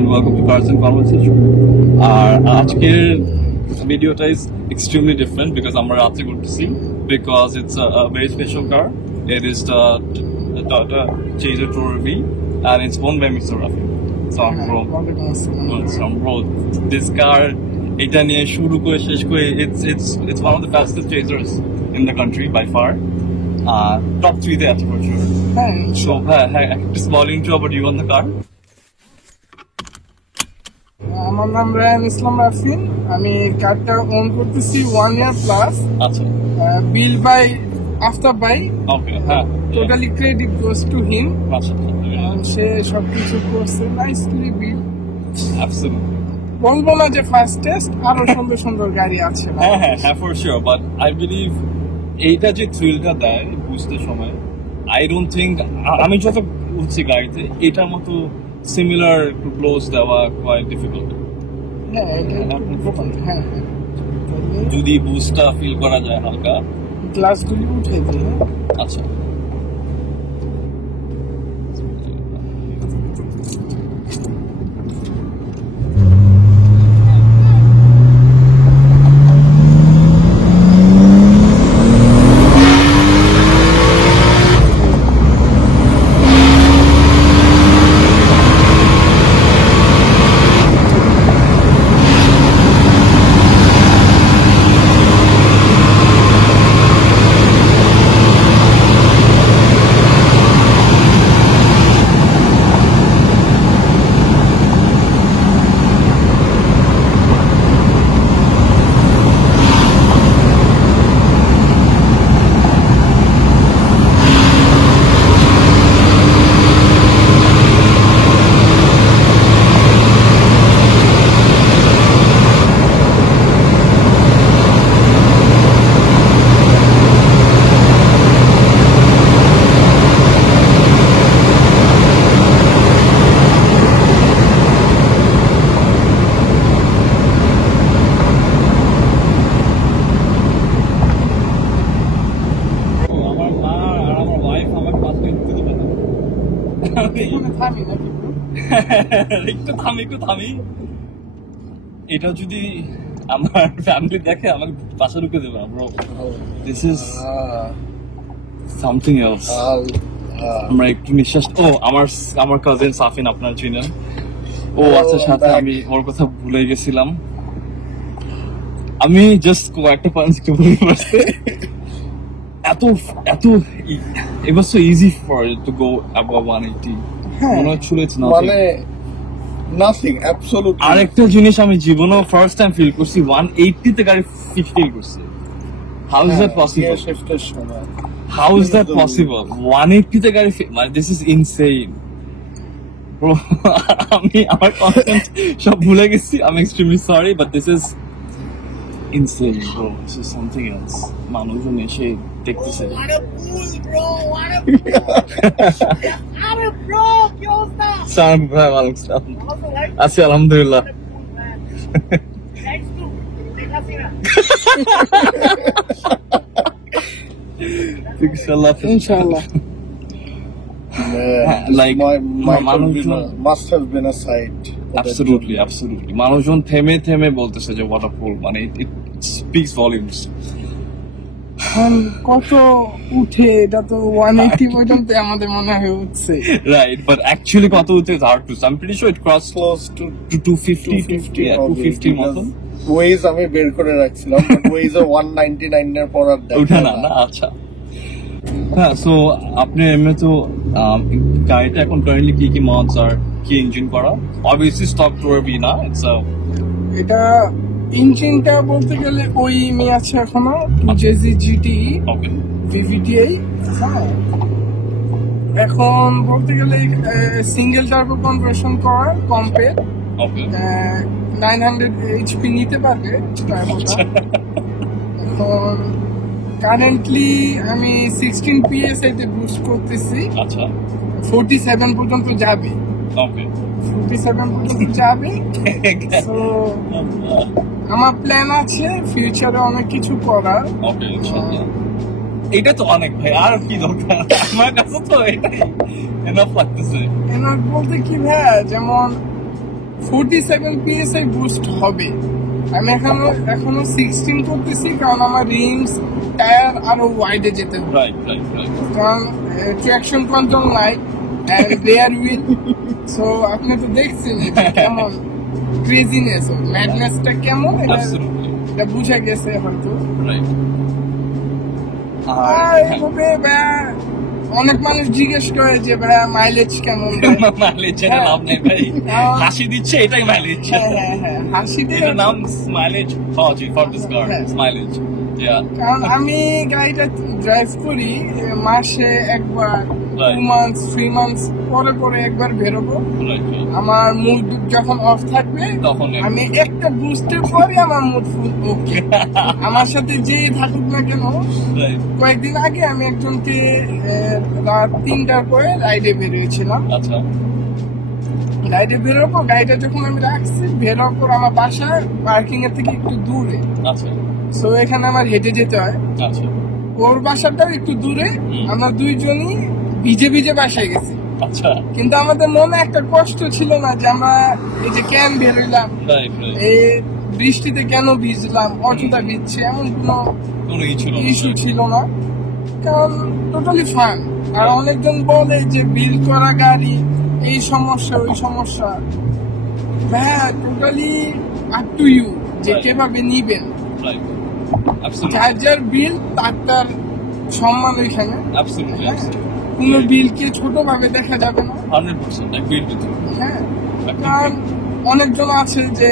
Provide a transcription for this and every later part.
and welcome to Cars and Conversation. আর আজকের ভিডিওটা is extremely different because আমরা রাতে করতেছি because it's a very special car. It is the Toyota Chaser Tourer V and it's owned by Mr. Rafi. So bro, this car এটা নিয়ে শুরু করে শেষ করে it's one of the fastest chasers in the country by far. Top 3 তে আছে for sure. So একটা small intro about you on the car. আমার নাম রায়ান ইসলাম রাফিন। আমি কারটা ওন করতেছি 1 year প্লাস। আচ্ছা। বিল বাই আফতাব ভাই। ওকে, হ্যাঁ। Totally credit goes to him. আচ্ছা। সে সবকিছু করছে নাইসলি বিল। অ্যাবসলিউটলি। বলবো না যে ফাস্টেস্ট, আরো সুন্দর সুন্দর গাড়ি আছে। হ্যাঁ for sure, but I believe এইটা যে থ্রিলটা দেয় বুঝতে সময়, আই ডোন্ট থিঙ্ক আমি যত উঠছি গাড়িতে এটার মতো সিমিলার একটু ক্লোজ দেওয়া কোয়াইট ডিফিকাল্ট। হ্যাঁ, যদি বুস্টটা ফিল করা যায় হালকা, গ্লাসগুলি উঠে দিই। আচ্ছা। একটু থামি। এটা যদি আমার ফ্যামিলি দেখে আমাকে পাশে ঢুকে দেবে bro. This is something else. আমরা একটু নিঃশ্বাস। আমার কাজিন সাফিন আপনার চিনেন, ও আছে সাথে। আমি ওর কথা ভুলে গেছিলাম। আমি জাস্ট কয়েকটা পয়েন্টস একটু ভুলে পড়ছি। এত it was so easy for it to go above 180. মনে হচ্ছিল it's nothing, absolutely. আরেকটা জিনিস আমি জীবনে ফার্স্ট টাইম ফিল করছি 180 তে গাড়ি ফিল করছি। How is that possible? How is that possible? 180 তে গাড়ি মানে this is insane. Bro, আমি আমার কনসেপ্ট সব ভুলে গেছি। I'm extremely sorry, but this is insane, bro. This is something else. মানুষজন এসে দেখতেছে। What a fool, bro! What a bro! সালাম ভাই, ওয়ালাইকুম আসসালাম। আছি আলহামদুলিল্লাহ। ইনশাআল্লাহ। Like must have been a sight. Absolutely. মানুষজন থেমে বলতেছে যে what a fool, মানে it speaks volumes. কত উঠে এটা তো 180 পর্যন্ত আমাদের মনে হয় উঠছে, রাইট? বাট অ্যাকচুয়ালি কত উঠে hard to I'm pretty sure it crossed close to 250 250 মতো। ওয়েজ আমি বের করে রাখছিলাম, ওয়েজ 199 এর পর আর উঠে না। আচ্ছা, হ্যাঁ। সো আপনি এমনি তো গাড়িটা এখন কারেন্টলি কি মডস আর কি ইঞ্জিন করা? অবভিয়াসলি স্টক Tourer V না, এটা ইঞ্জিনটা বলতে গেলে ওই আছে এখনো 2JZ GTE VVTi। এখন বলতে গেলে সিঙ্গেল টার্বো কনভার্সন করা কম্পেয়ার 900 HP নিতে পারবে টার্বোটা। এখন কারেন্টলি আমি 16 PSI তে বুস্ট করতেছি। আচ্ছা, 47 পর্যন্ত যাবে। 47 পর্যন্ত যাবে। তো আমার প্ল্যান আছে ফিউচারে অনেক কিছু করার। এটা তো অনেক ভাই, আর কি দরকার? আমার কাছে তো এটাই এনাফ লাগতেছে। এনাফ বলতে কি ভাই, যেমন 47 PSI বুস্ট হবে। আমি এখনো 16 করতেছি, কারণ আমার রিমস টায়ার আরো ওয়াইডে যেতে হবে, রাইট রাইট রাইট কারণ ট্র্যাকশন কন্ট্রোল নাই এন্ড রেয়ার হুইল। সো আপনি তো দেখছেন এটা কেমন ক্রেজিনেস, ম্যাডনেসটা কেমন, অ্যাবসলিউটলি এটা বুঝা গেছে হয়তো। রাইট। আর এভাবে ভাইয়া অনেক মানুষ জিজ্ঞেস করে যে ভাইয়া মাইলেজ কেমন দেয়? মাইলেজ এর লাভ নেই ভাই, হাসি দিচ্ছে এটাই মাইলেজ। হ্যাঁ হাসি দিয়ে, এটার নাম মাইলেজ হচ্ছে ফর দিস কার, হ্যাঁ। মাইলেজ। ইয়া কারণ আমি গাড়িটা ড্রাইভ করি মাসে একবার, Right. 2 months 3 months পরে পরে একবার বেরোবো। রাইট আমার মুড যখন অফ থাকবে তখন আমি একটা বুস্টের পরে আমার মুড ফুল ওকে। আমার সাথে যে থাকুক না কেন, রাইট। কয়েকদিন আগে আমি একজনকে রাত 3টার পরে রাইডে বেরিয়েছিলাম। আচ্ছা রাইডে বেরোবো, গাড়িটা যখন আমি রাখছি বেরোর পর আমার বাসা পার্কিং এর থেকে একটু দূরে, আচ্ছা সো এখানে আমার হেঁটে যেতে হয়। আচ্ছা ওর বাসাটাও একটু দূরে, আমরা দুইজনই ভিজে ভিজে বাসায় গেছি। আচ্ছা কিন্তু আমাদের মনে একটা কষ্ট ছিল না যে আমরা এই যে কেন বেরোইলাম, রাইট রাইট, এই বৃষ্টিতে কেন ভিজলাম, অযথা ভিজছে, এমন কোনো কোনো কিছু না। ইস্যু ছিল না, কারণ টোটালি ফান। আর অনেকজন বলে যে বিল করা গাড়ি এই সমস্যা ওই সমস্যা, হ্যাঁ টোটালি আপ টু ইউ যে Right. কিভাবে নিবেন। রাইট অ্যাবসলিউটলি যার যার বিল তার সম্মান ওইখানে, অ্যাবসলিউটলি কোনো বিলকে ছোট ভাবে দেখা যাবে না। 100% এগ্রি উইথ ইউ। হ্যাঁ, কারণ অনেকজন আছে যে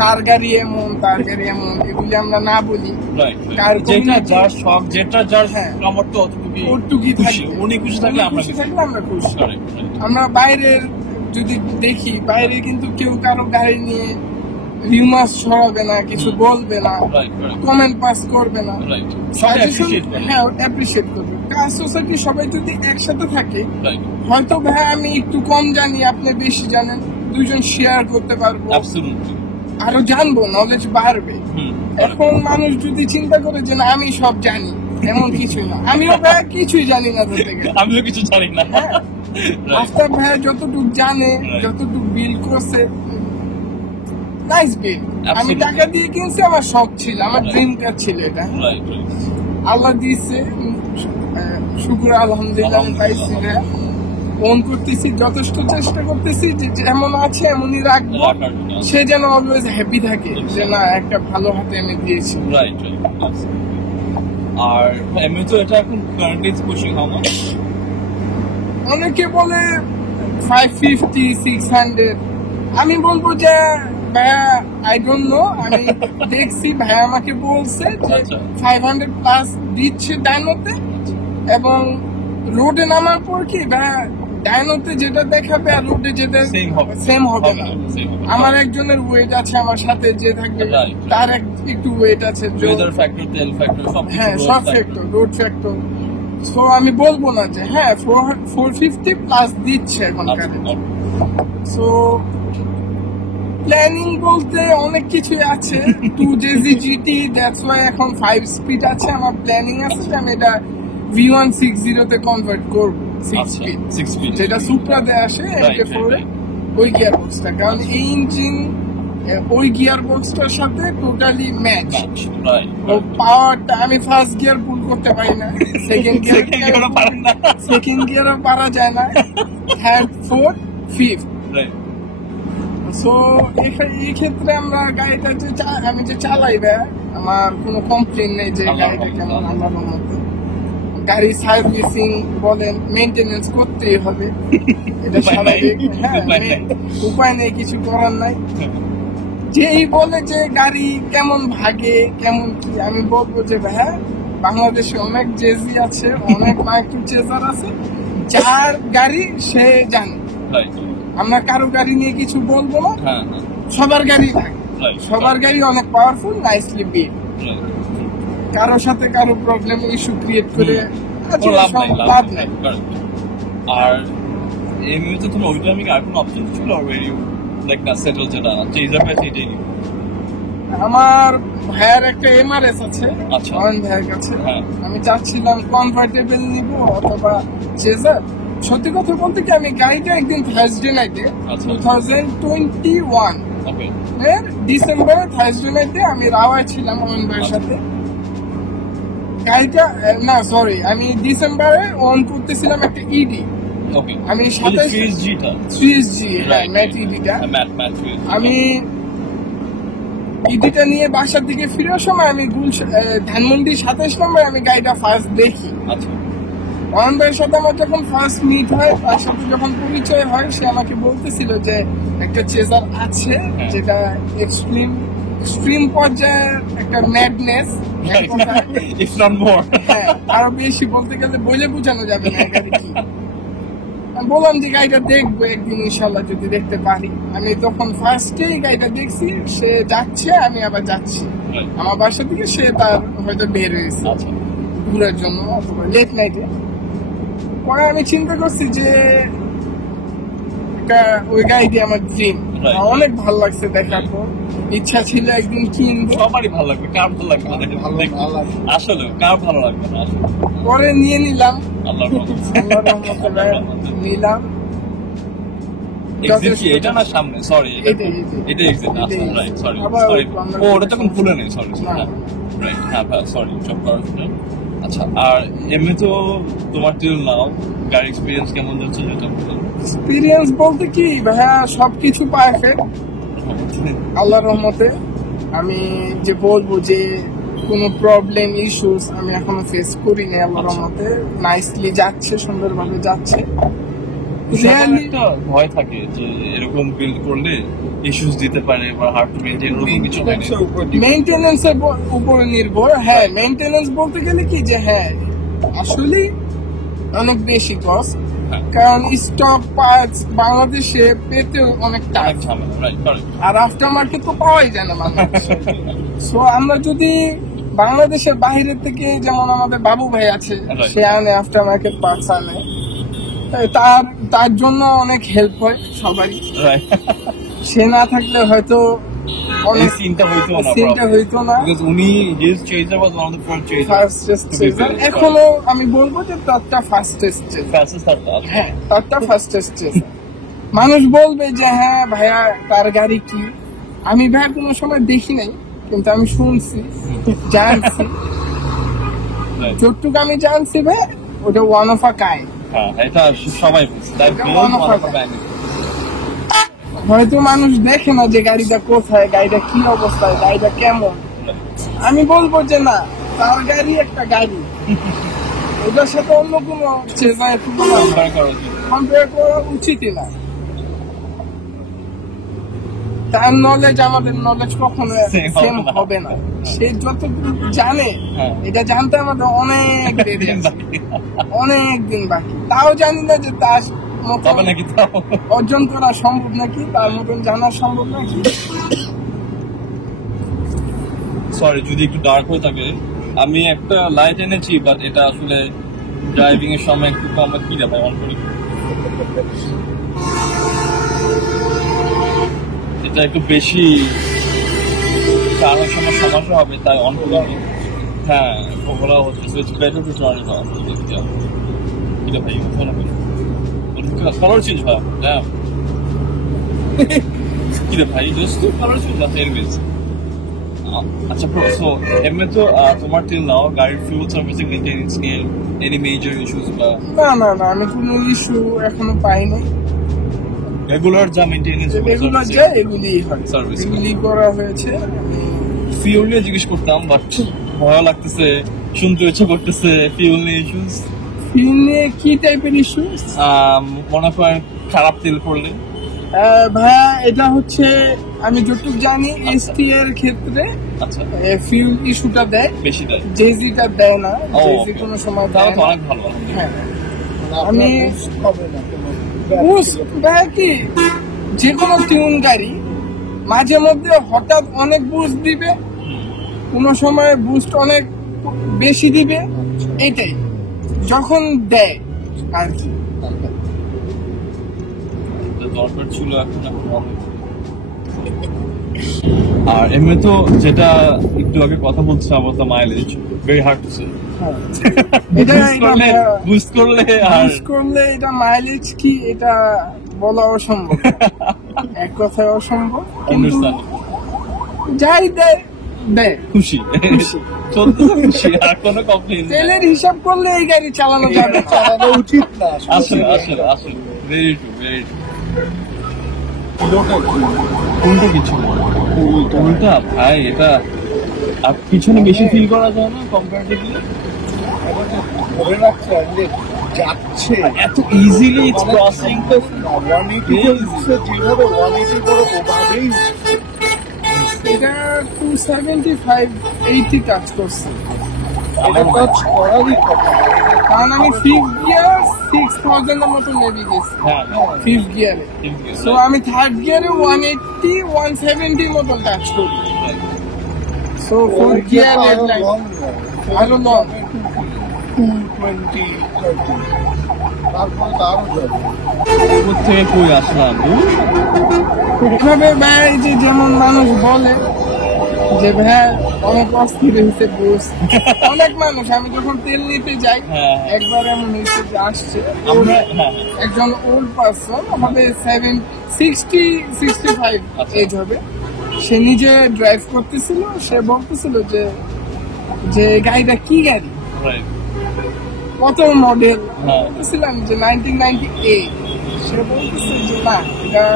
তার গাড়ি এমন তার গাড়ি এমন, এগুলি আমরা না বলি, রাইট কার যেটা community- যার শখ, যেটা যার হ্যাঁ। সামর্থ্য অতটুকুই ওটুকুই খুশি, থাকবে। উনি খুশি থাকলে আমরা খুশি খুশি। থাকলে আমরা খুশি। Correct, right. আমরা বাইরের যদি দেখি, বাইরে কিন্তু কেউ কারো গাড়ি নিয়ে রিউমার্স ছড়াবে না, কিছু বলবে না, Right, right. কমেন্ট পাস করবে না, Right. সবাই সাজেশন appreciate করে। হ্যাঁ অ্যাপ্রিশিয়েট করবে। কার সোসাইটি সবাই যদি একসাথে থাকে, Right. হয়তো ভাই আমি একটু কম জানি আপনি বেশি জানেন, দুইজন শেয়ার করতে পারবো, Absolutely. আরো জানবো, নলেজ বাড়বে। হুম। এখন মানুষ যদি চিন্তা করে যে না আমি সব জানি, এমন কিছুই না, আমিও ভাই কিছুই জানি না ধরতে গেলে। আমিও কিছু জানি না। হ্যাঁ। Right. আফতার ভাইয়া যতটুক জানে, Right. যতটুক বিল করছে, নাইস বিল। আমি Absolutely. টাকা দিয়ে কিনছি, আমার শখ ছিল, আমার ড্রিম কার ছিল এটা, Right, right. আল্লাহ দিয়েছে, শুক্র আলহামদুলিল্লাহ আমি পাইছি। ফোন করতেছি, যথেষ্ট চেষ্টা করতেছি যে যেমন আছে এমনই রাখবো, রাখার জন্য। সে যেন অলওয়েজ হ্যাপি থাকে যে না একটা ভালো হাতে আমি দিয়েছি। Right, right. Yes. আর এমনি তো এটা এখন কারেন্টলি পুশিং হাউ মাচ? অনেকে বলে 550 600, আমি বলবো যে ভাইয়া আই ডোন্ট নো, আমি দেখছি ভাইয়া আমাকে বলছে যে আচ্ছা। 500 প্লাস দিচ্ছে ডাইনোতে, এবং রোডে নামার পর কি ভাইয়া ডাইনোতে যেটা দেখাবে আর রোডে যেটা Same হবে। সেম হবে না। Same হবে। আমার একজনের ওয়েট আছে, আমার সাথে যে থাকবে Right. তার একটু ওয়েট আছে, ওয়েদার ফ্যাক্টর, তেল ফ্যাক্টর সব কিছু। হ্যাঁ সব ফ্যাক্টর, রোড ফ্যাক্টর। সো আমি বলবো না যে হ্যাঁ 450 প্লাস দিচ্ছে এখন কারেন্ট। সো প্ল্যানিং বলতে অনেক কিছুই আছে। 2JZ GT, দ্যাটস ওয়াই এখন 5 স্পিড আছে। আমার প্ল্যানিং আছে যে আমি এটা V160 তে কনভার্ট করব, 6 স্পিড, 6 ফিট। যেটা সুপ্রাতে আসে MK4 এ, ওই গিয়ার বক্সটা, কারণ এই ইঞ্জিন ওই গিয়ার বক্সটার সাথে টোটালি ম্যাচ। রাইট। ও পাওয়ারটা আমি ফার্স্ট গিয়ার পুল করতে পারি না, সেকেন্ড গিয়ারও পারেন না। সেকেন্ড গিয়ারও পারা যায় না, third fourth fifth. Right. So এই ক্ষেত্রে আমরা গাড়িটা যে আমি যে চালাই ভাই, আমার কোনো কমপ্লেন নেই যে আল্লাহর গাড়িটা রহমতে। কেমন। আল্লাহর মতো গাড়ি সার্ভিসিং বলেন, মেনটেনেন্স করতেই হবে, এটা উপায় নাই। স্বাভাবিক। হ্যাঁ, উপায় নাই। উপায় নেই, কিছু করার নাই। যেই বলে যে গাড়ি কেমন ভাগে কেমন কি, আমি বলবো যে ভাই বাংলাদেশে অনেক জেজি আছে, অনেক মাইক্রো চেজার আছে, যার গাড়ি সে জানে। রাইট। আমরা কারো গাড়ি নিয়ে কিছু বলবো না, হ্যাঁ, হ্যাঁ। সবার গাড়ি ভাগে, রাইট। সবার গাড়ি অনেক পাওয়ারফুল, নাইসলি বিট। রাইট। কারোর সাথে কারো প্রবলেম ইস্যু ক্রিয়েট করে কোনো লাভ নাই, লাভ নাই। Correct. আর এমনিতে তোমার ওই টাইমে আর কোনো অপশন ছিল, আর ওয়ার ইউ লাইক না সেটেল যেটা চেজার পাই সেটাই নিও? আমার ভাইয়ের একটা এমআরএস আছে, আচ্ছা। অয়ন ভাইয়ের কাছে। হ্যাঁ। আমি চাচ্ছিলাম কনভার্টেবল নিব অথবা চেজার, সত্যি কথা বলতে কি আমি গাড়িটা একদিন থার্সডে নাইটে আচ্ছা। 2021 ওকে এর ডিসেম্বরে থার্সডে নাইটে আমি রাওয়ায় ছিলাম অন ভাইয়ের সাথে। গাড়িটা না সরি, আমি ডিসেম্বরে অন করতেছিলাম একটা ইডি। ওকে আমি বলি 27 3Gটা 3G হ্যাঁ ম্যাট ইডিটা। ম্যাট আমি ইডিটা নিয়ে বাসার দিকে ফিরার সময় আমি ধানমন্ডি 27 নম্বরে আমি গাড়িটা ফার্স্ট দেখি। আচ্ছা অয়ন ভাইয়ের সাথে আমার যখন ফার্স্ট মিট হয়, তার সাথে যখন পরিচয় হয়, সে আমাকে বলতেছিল যে একটা চেজার আছে যেটা এক্সট্রিম পর্যায়ের একটা ম্যাডনেস, ইফ নট মোর হ্যাঁ আরো বেশি বলতে গেলে বলে বোঝানো যাবে না গাড়ি কি। আমি বললাম যে গাড়িটা দেখবো একদিন ইনশাল্লাহ যদি দেখতে পারি। আমি তখন ফার্স্টে গাড়িটা দেখছি, সে যাচ্ছে আমি আবার যাচ্ছি আমার বাসা থেকে, সে তার হয়তো বের হয়েছে আচ্ছা ঘুরার জন্য অথবা লেট নাইটে। পরে আমি চিন্তা করছি যে ওই গাড়িটি আমার ড্রিম, Right. অনেক ভালো লাগছে দেখার পর, ইচ্ছা ছিল একদিন কিনবো। সবারই ভালো লাগবে, কার ভালো লাগবে না দেখে ভালো লাগবে। আসলে কার ভালো লাগবে না আসলে পরে নিয়ে নিলাম, আল্লাহর রহমতে। আল্লাহর রহমতে ভাই নিলাম। এক্সিট কি এটা না সামনে? সরি এটাই। এটা এক্সিট না, এটাই। রাইট সরি আবার সরি আমরা- ও ওটা তখন খুলে নেই, সরি না। রাইট হ্যাঁ সরি সব করার জন্য। আচ্ছা আর এমনি তো তোমার টিল নাও গাড়ি এক্সপিরিয়েন্স কেমন যাচ্ছে যেটা এক্সপিরিয়েন্স বলতে কি ভাইয়া সবকিছু পারফেক্ট আল্লাহর রহমতে। আমি যে বলবো যে কোনো প্রবলেম ইস্যুস আমি এখনো ফেস করিনি আল্লাহর রহমতে। নাইসলি যাচ্ছে, সুন্দরভাবে যাচ্ছে। রিয়েলি একটা ভয় থাকে যে এরকম বিল্ড করলে ইস্যুস দিতে পারে বা হার্ড টু মেইনটেইন, এরকম কিছু হয় না। মেইনটেনেন্সের উপরে নির্ভর। হ্যাঁ মেইনটেনেন্স বলতে গেলে কি যে হ্যাঁ আসলে অনেক বেশি কস্ট, হ্যাঁ। কারণ স্টক পার্টস বাংলাদেশে পেতে অনেক টাকা, অনেক ঝামেলা, রাইট কারেক্ট আর আফটার মার্কেট তো পাওয়াই যায় না বাংলাদেশে। সো আমরা যদি বাংলাদেশের বাইরে থেকে, যেমন আমাদের বাবু ভাই আছে, Right. সে আনে আফটার মার্কেট পার্টস আনে, তার জন্য অনেক হেল্প হয় সবারই। রাইট সে না থাকলে হয়তো এই অনেক সিনটা হইতো না, সিনটা হইতো না। বিকজ উনি his chaser was one of the first chaser fastest chaser, এখনো আমি বলবো যে তারটা ফাস্টেস্ট চেজার। ফাস্টেস্ট হ্যাঁ তারটা ফাস্টেস্ট চেজার। মানুষ বলবে যে হ্যাঁ ভাইয়া তার গাড়ি কি, আমি ভাইয়া কোনো সময় দেখি নাই, কিন্তু আমি শুনছি, জানছি, যতটুকু আমি জানছি ভাই ওটা ওয়ান অফ আ কাইন্ড। হ্যাঁ এটা সবাই বলছে, তাই One of a kind. হয়তো মানুষ দেখে না যে গাড়িটা কোথায়, গাড়িটা কি অবস্থায়, গাড়িটা কেমন। আমি বলবো যে না, তার গাড়ি একটা গাড়ি, ওটার সাথে অন্য কোনো চেজারের তুলনা কম্পেয়ার করা উচিতই না। তার নলেজ আমাদের নলেজ কখনো সেম হবে না। সে যতটুকু জানে, হ্যাঁ। এটা জানতে আমাদের অনেক দেরি আছে, অনেক দিন বাকি। তাও জানি না যে তার মতো তবে নাকি তাও অর্জন করা সম্ভব নাকি, তার মতন জানা সম্ভব নাকি। সরি যদি একটু ডার্ক হয়ে থাকে, আমি একটা লাইট এনেছি বাট এটা আসলে ড্রাইভিং এর সময় একটু কম। কি রে ভাই অন করি, এটা একটু বেশি চালানোর সময় সমস্যা হবে তাই অন করে দিই। হ্যাঁ বলা হচ্ছে switch better to turn it off. কি রে ভাই ফোন করে কালার চেঞ্জ হয়, হ্যাঁ কি রে ভাই জাস্ট কালার চেঞ্জ আছে এনিওয়েজ। আচ্ছা সো এমনি তো তোমার টিল নাও গাড়ির ফিউল সার্ভিসিং মেইনটেনেন্স নিয়ে এনি মেজর ইস্যুস বা না আমি কোনো ইস্যু এখনো পাইনি। রেগুলার যা মেইনটেনেন্স এগুলো যে এগুলি হয়, Service. এগুলি করা হয়েছে। ফিউল নিয়ে জিজ্ঞেস করতাম বাট ভয় লাগতেছে, শুনতে ইচ্ছে করতেছে ফিউল নিয়ে ইস্যুস। ফিল নিয়ে কি টাইপের ইস্যু? মনে করেন খারাপ তেল পড়লে। ভাইয়া এটা হচ্ছে আমি যতটুকু জানি এসটি এর ক্ষেত্রে আচ্ছা ফিউল ইস্যুটা দেয়, বেশি দেয়, জেজিটা দেয় না। ও, জেজি okay. কোনো সময় তাহলে দেয় তো না। অনেক ভালো আলহামদুলিল্লাহ। হ্যাঁ আমি আমি- হবে না কোনো বুস্ট ভাইয়া কি যে কোনো টিউন গাড়ি মাঝে মধ্যে হঠাৎ অনেক বুস্ট দিবে, কোনো সময় বুস্ট অনেক বেশি দিবে, এটাই যখন দেয় আর কি। এটা দরকার ছিল এখন এখন অনেক। আর এমনি তো যেটা একটু আগে কথা বলছে আমার তো mileage very hard to say এটা বুস্ট করলে আর ইউজ করলে এটা মাইলেজ কি এটা বলা অসম্ভব। এক কথায় অসম্ভব, কিন্তু Understand. যাই দেয় দেয় খুশি খুশি। চলতেছে খুশি আর কোনো কমপ্লেন তেলের হিসাব করলে এই গাড়ি চালানো যাবে না। চালানো উচিত না আসলে আসলে আসলে ভেরি ট্রু ভেরি ট্রু কোনটা কিছু কোনটা ভাই এটা আর পিছনে বেশি ফিল করা যায় না কম্পারেটিভলি ধরে রাখছে আর যে যাচ্ছে এত ইজিলি ইটস ক্রসিং তো 180 যেভাবে 180 করে ওভাবেই এটা 275-80 কাজ করছে, এটা টাচ করারই কথা। কারণ আমি ফিফথ গিয়ার 6000 এর মতো নেমে গেছি হ্যাঁ ফিফথ গিয়ারে। সো আমি থার্ড গিয়ারে 180-170 মতো কাজ করি। সো ফোর্থ গিয়ার আরো লং 220 30 তারপরে তো আরো যাবে। থেকে কই আসলাম এভাবে ভাই যে যেমন মানুষ বলে যে ভাই অনেক অস্থির হয়েছে বুঝ, অনেক মানুষ আমি যখন তেল নিতে যাই হ্যাঁ। একবার এমন হয়েছে যে আসছে আমরা হ্যাঁ একজন ওল্ড পারসন, আমাদের 60-65 আচ্ছা। এজ হবে, সে নিজে ড্রাইভ করতেছিল, সে বলতেছিল যে গাড়িটা কি গাড়ি, রাইট কত মডেল, হ্যাঁ। বলতেছিলাম যে 1998, সে বলতেছে যে না এটা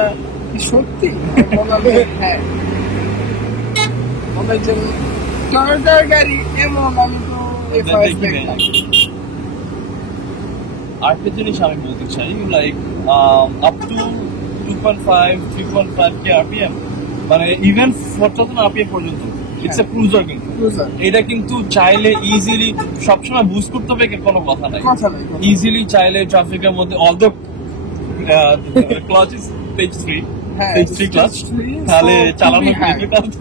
কি সত্যি, বললাম যে হ্যাঁ, বলে যে টয়োটার গাড়ি এমন, আমি তো FIS দেখলাম। আরেকটা জিনিস আমি বলতে চাই like up to 2.5-3.5 K RPM মানে ইভেন 4000 আরপিএম পর্যন্ত ইটস এ ক্রুজার কিন্তু Cruiser, এটা কিন্তু চাইলে ইজিলি সবসময় বুস্ট করতে হবে কোনো কথা নাই কথা নাই, কথা নাই। ইজিলি চাইলে ট্রাফিকের মধ্যে অলদো ক্লাচ ইজ পেজ 3 হ্যাঁ, পেজ 3 ক্লাচ stage three, তাহলে so চালানো খুবই hard, ডিফিকাল্ট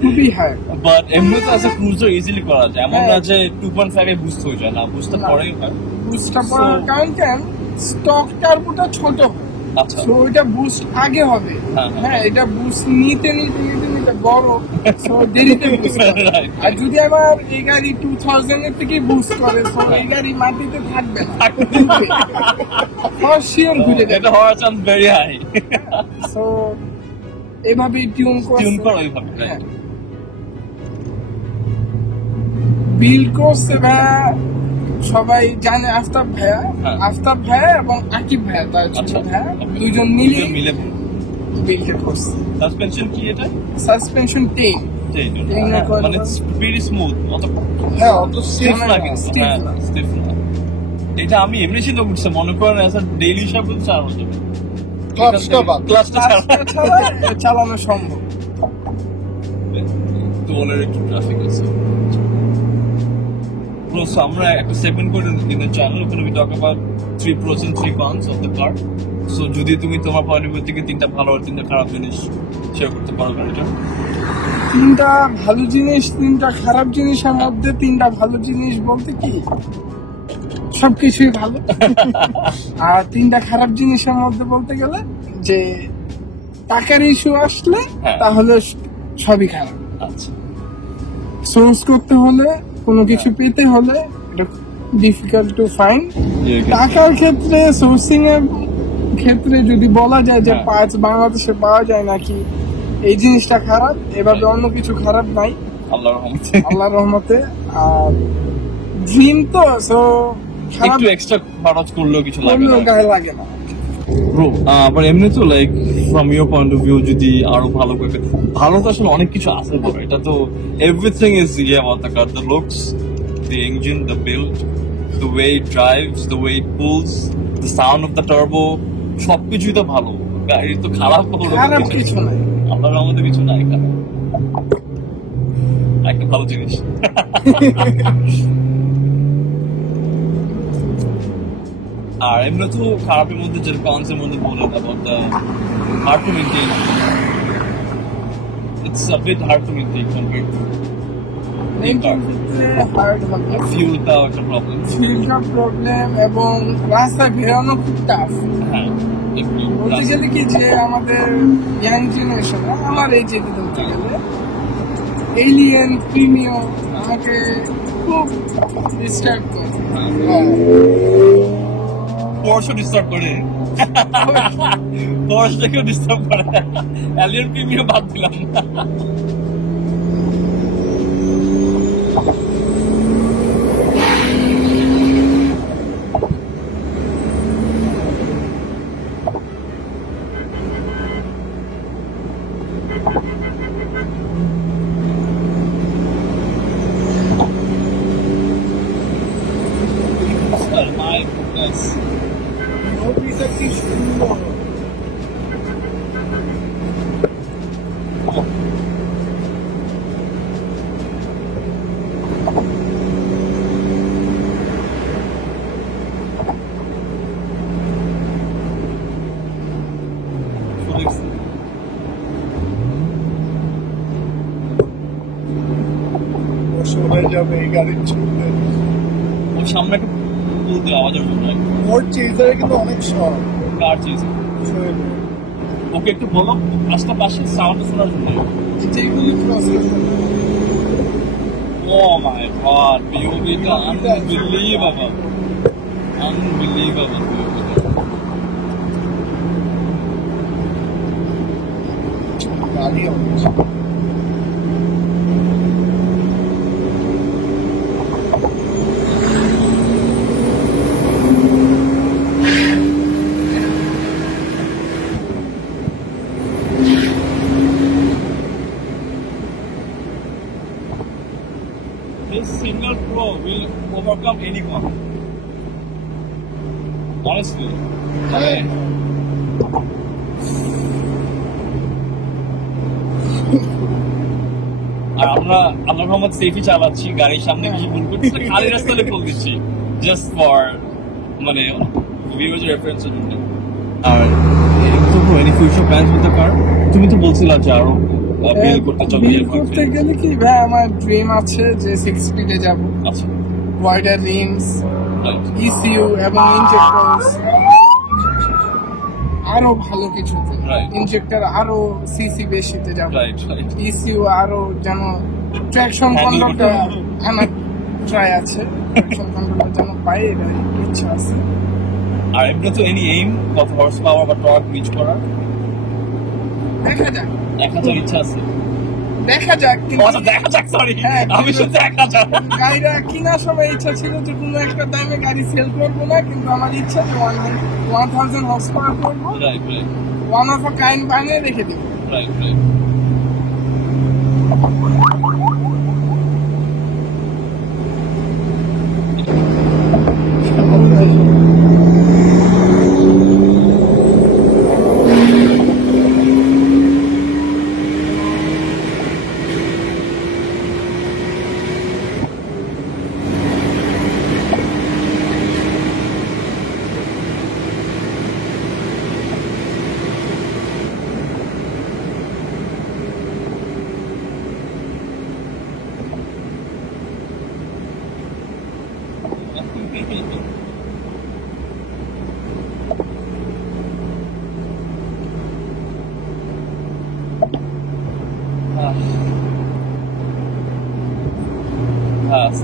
খুবই হার্ড। বাট এমনি তো আছে ক্রুজার ইজিলি করা যায় এমন হ্যাঁ। না যে 2.5 এ বুস্ট হয়ে যায় না বুস্টটা না। পরেই হয় বুস্টটা পড়ার কারণ কেন, স্টক টার্বোটা ছোট হয়, আচ্ছা সো ওইটা বুস্ট আগে হবে। হ্যাঁ। হ্যাঁ, এটা বুস্ট নিতে বড়, সো দেরিতে বুস্ট হবে। Right. আর যদি আমার এই গাড়ি 2000 এর থেকে বুস্ট করে, সো এই গাড়ি মাটিতে থাকবে না, ফর শিওর ঘুরে এটা যাবে। হওয়ার চান্স ভেরি হাই সো এইভাবে টিউন টিউন করো এইভাবে হ্যাঁ। রাইট বিল্ড করছে ভাইয়া, সবাই জানে আফতাব ভাইয়া, হ্যাঁ। আফতাব ভাইয়া এবং আকিব ভাইয়া, তার ছোট আচ্ছা ভাইয়া, দুইজন মিলে মিলে বিল্ড করছে। সাসপেনশন কি এটা সাসপেনশন টেন, মানে ভেরি স্মুথ অত হ্যাঁ অত স্টিফ না কিন্তু stiff হ্যাঁ না। স্টিফ না এটা আমি এমনি চিন্তা করছি মনে করেন এস ডেইলি হিসাবে চালানো যাবে ক্লাচটা বাদ। ক্লাসটা ছাড়া চালানো সম্ভব। দোলের একটু ট্রাফিক আছে So আমরা একটা সেগমেন্ট করে in the channel ওখানে we talk about 3 pros and 3 cons of the car. So যদি তুমি তোমার পয়েন্ট অফ ভিউ থেকে তিনটা ভালো আর তিনটা খারাপ জিনিস শেয়ার করতে পারো এটা তিনটা ভালো জিনিস, তিনটা খারাপ জিনিসের মধ্যে তিনটা ভালো জিনিস বলতে কি সবকিছুই ভালো, আর তিনটা খারাপ জিনিসের মধ্যে বলতে গেলে যে টাকার ইস্যু আসলে হ্যাঁ। তাহলে সবই খারাপ। আচ্ছা সোর্স করতে হলে, কোনো কিছু পেতে হলে এটা ডিফিকাল্ট টু ফাইন্ড। টাকার ক্ষেত্রে, সোর্সিং এর ক্ষেত্রে যদি বলা যায় যে হ্যাঁ। পাঁচ বাংলাদেশে পাওয়া যায় নাকি এই জিনিসটা খারাপ, এভাবে অন্য কিছু খারাপ নাই আল্লাহর রহমতে আল্লাহর রহমতে। আর ড্রিম তো, সো খারাপ একটু এক্সট্রা খরচ করলেও কিছু লাগে করলেও না গায়ে লাগে না। ব্রো বাট এমনি তো like from your point of view যদি আরো ভালো করে ভালো তো আসলে অনেক কিছু আছে বড় এটা তো এভরিথিং ইজ ইয়ে about the car the looks the engine the build the way it drives the way it pulls the sound of the turbo সবকিছুই তো ভালো গাড়ি তো খারাপ হলো খারাপ কিছু নাই। আপনার আমাদের কিছু নাই এখানে একটা ভালো জিনিস আর এমনি তো খারাপের মধ্যে যে কনসের মধ্যে বললেন about the hard to maintain it's a bit hard to maintain compared to the car hard হবে, fuelটাও একটা প্রবলেম ফিল্টার প্রবলেম এবং রাস্তায় বেরোনো খুব টাফ। হ্যাঁ একটু বলতে গেলে কি যে আমাদের ইয়াং জেনারেশন, আমার এই যে বলতে গেলে এলিয়েন প্রিমিয়াম আমাকে খুব ডিস্টার্ব করে। Porsche ডিস্টার্ব করে Porsche-টাকেও ডিস্টার্ব করে এলিয়েন প্রিমিয়াম বাদ দিলাম My goodness. পিসা কি সুন্দর। বসে হয়ে যাবে এই গাড়ির ছুটে। ওর সামনে একটা বলতে আওয়াজ আসবে ওর চেজারে কিন্তু অনেক শখ। কার চিজ ওকে একটু বলো পাঁচটা পাশে সাউন্ড শোনার জন্য যেগুলি process Oh my god, Biogita, unbelievable. Unbelievable. গাড়ি অনেক This single pro will overcome anyone. Honestly. হ্যাঁ। আর আমরা আল্লাহ রহমত সেফি চালাচ্ছি গাড়ির সামনে কিছু ভুল করছি খালি রাস্তাতে ফোন দিচ্ছি জাস্ট ফর মানে ভিউয়ার্স রেফারেন্সের জন্য আর তো any future plans with the car তুমি তো বলছিলা যে আরো বিল করতে চাও বিল করতে গেলে কি ভাই আমার ড্রিম আছে যে 6 স্পিডে যাব, আচ্ছা ওয়াইডার রিমস, রাইট ইসিইউ এবং ইনজেক্টরস, আরো ভালো কিছুতে Right. ইনজেক্টর আরো সিসি বেশিতে যাব, রাইট রাইট ইসিইউ আরো যেন ট্র্যাকশন Handle কন্ট্রোলটা করতে আমার ট্রাই আছে, ট্র্যাকশন কন্ট্রোলটা যেন পাই এটা ইচ্ছা আছে। আর এমনি তো এনি এইম কত হর্স পাওয়ার বা টর্ক রিচ করার দেখা যাক 1000 ইচ্ছা আছে দেখা যাক কিন্তু আচ্ছা দেখা যাক সরি হ্যাঁ, আমি শুধু দেখা যাক গাড়িটা কেনার সময় ইচ্ছা ছিল যে কোনো একটা দামে গাড়ি সেল করবো না, কিন্তু আমার ইচ্ছা যে 1000 হর্স পাওয়ার করবো, right right one of a kind বানিয়ে রেখে দেবো। Right right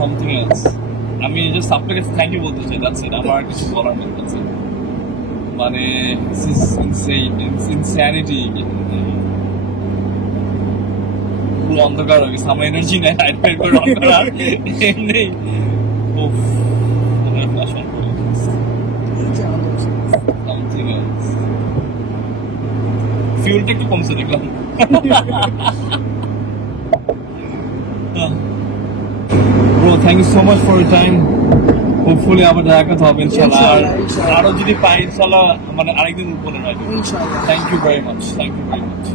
something else. I mean, just আপনাকে থ্যাংক ইউ বলতে চাই, that's it. আমার আর কিছু বলার নেই, that's it. মানে this is insane, it's insanity. পুরো অন্ধকার হয়ে গেছে, আমার এনার্জি নেই হাইট ফাইট করে রন করার নেই। উফ, আমার ফ্ল্যাশ অন করে something else. ফিউলটা একটু কমছে দেখলাম। Bro, thank you so much for your time. Hopefully আবার দেখা করতে হবে ইনশাআল্লাহ। আর ইনশাআল্লাহ। আরো যদি পাই ইনশাআল্লাহ মানে আরেকদিন উপরে রাখবো। ইনশাআল্লাহ। Thank you very much. Thank you very much.